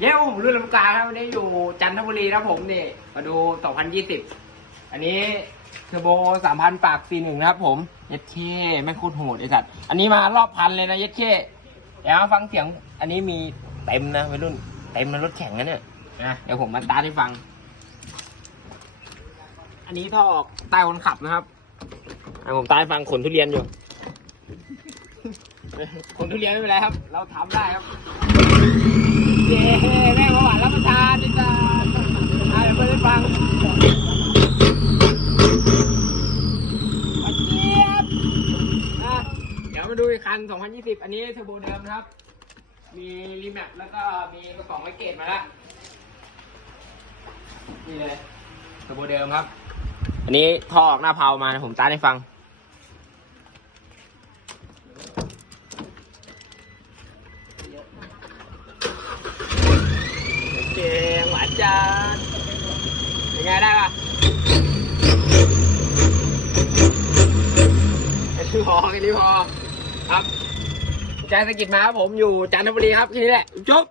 เย้ผมรุ่นลำกาครับวันนี้อยู่จันทบุรีครับผมนี่มาดู 2020 อันนี้เทอร์โบ 3,000 ปาก41นะครับผม เย็ดเคไม่คตรโหดไอ้สัตว์ อันนี้มารอบพันเลยนะเย็ดเคเดี๋ยวมาฟังเสียง อันนี้มีเต็มนะวัยรุ่น เต็มนะรถแข่งนะเนี่ยนะเดี๋ยวผมมาตาให้ฟัง อันนี้ท่อออกใต้คนขับนะครับอะผมตายฟังขนทุเรียนอยู่ ขนทุเรียนไม่เป็นไรครับ เราทำได้ครับเย้ได้มาหวานรับประทานนี่จ้าอะเดี๋ยวเพื่อนได้ฟังหวาเจี๊ยบเดี๋ยวมาดูอีกคัน 2020 อันนี้เทอร์โบเดิมนะครับ มีรีแมปแล้วก็มีกระป๋องไวเกตมาแล้วนี่เลยเทอร์โบเดิมครับ อันนี้ท่อออกหน้าเพามานะผมตาให้ฟัง เก่งหวานจันเป็นไงได้ปะแค่นี้ พอแค่นี้พอครับแจสกิดมาครับผมอยู่จันทบุรีครับแค่นี้แหละจบ